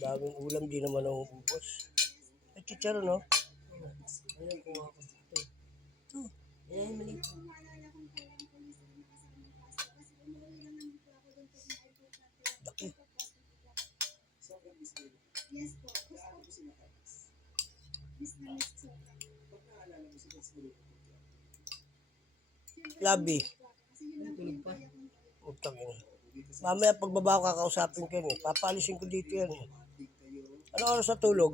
Daming ulam, di naman nauubos. Ay, chicharo, no? Ayan ko ako dito. Ayan, maliit. Laki. Labi. Tulog pa. Utang yun. Mamaya pagbaba ko kakausapin ko yan eh. Papaalisin ko dito yan eh. Ano oras sa tulog?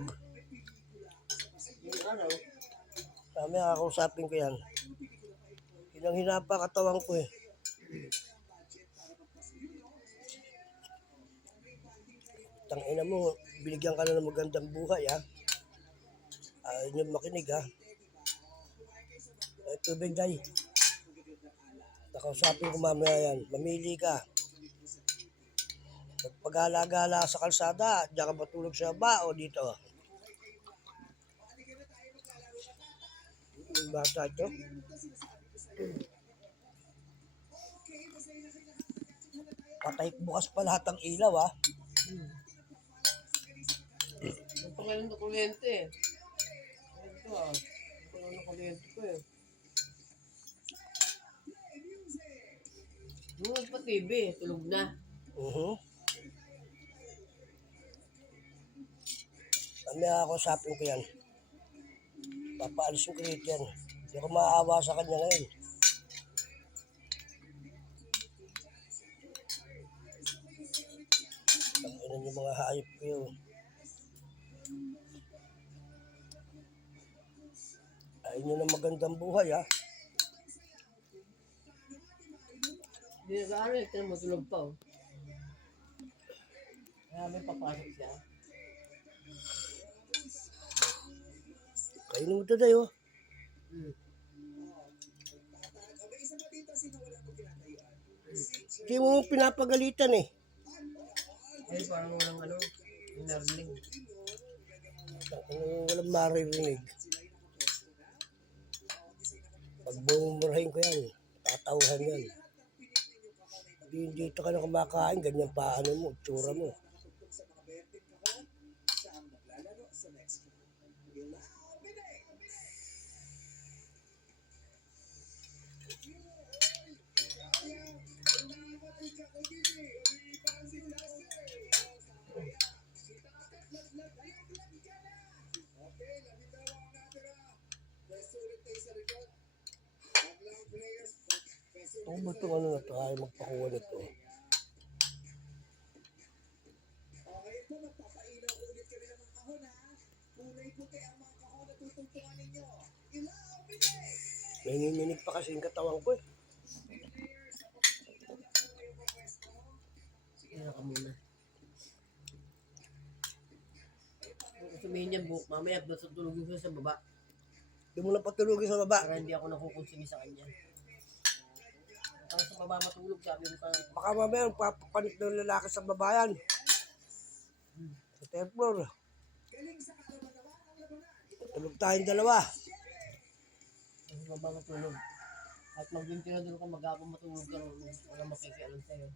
Yung araw, Mamaya kakausapin ko yan. Hinang-hina pa katawan ko eh. Tangina mo, binigyan ka na ng magandang buhay ha. Ayaw niyo makinig ha. Ay, tubig day. Nakausapin ko mamaya yan. Mamili ka. Pag-gala-gala sa kalsada, diyan ka matulog sa ba o dito? Yung bata ito. Patay bukas pa lahat ng ilaw ha. ang pangalan ng kuryente eh. Ito ah. Ang pangalan ng kuryente ko eh. Yung nagpa-TV, tulog na. Mamaya ako usapin ko yan. Papaalisin ko rito yan. Hindi ako maaawa sa kanya ngayon. Tanginan yung mga hayop ko yun. Ayaw nyo ng magandang buhay ha. Hindi nag-aaral, ito na matulog pa oh. Kaya may papasok siya. Kainin mo ito tayo. Hindi mo pinapagalitan eh. Eh, parang walang ano, narinig. Walang maririnig. Pag bumurahin ko yan, tatauhan yan. Dito ka na kumakain, ganyan pa ano mo, tsura mo. Ano ba itong ano na ito? Ayaw magpakuha nito. Nanginginig pa kasi yung katawan ko eh. Kaya ka muna. Kung sabihin niya, mamaya basta tulogin ko sa baba. Hindi mo na patulogin sa baba. Para hindi ako nakukonsumi sa kanya. Para sa baba matulog, sabi mo ka. Baka mamaya papapanit ng lalaki sa babayan. Sa third floor. Tulog tayong dalawa. Sa baba matulog. At mag-winter na doon ka mag-apong matulog ka rin. Walang makikialam sa'yo.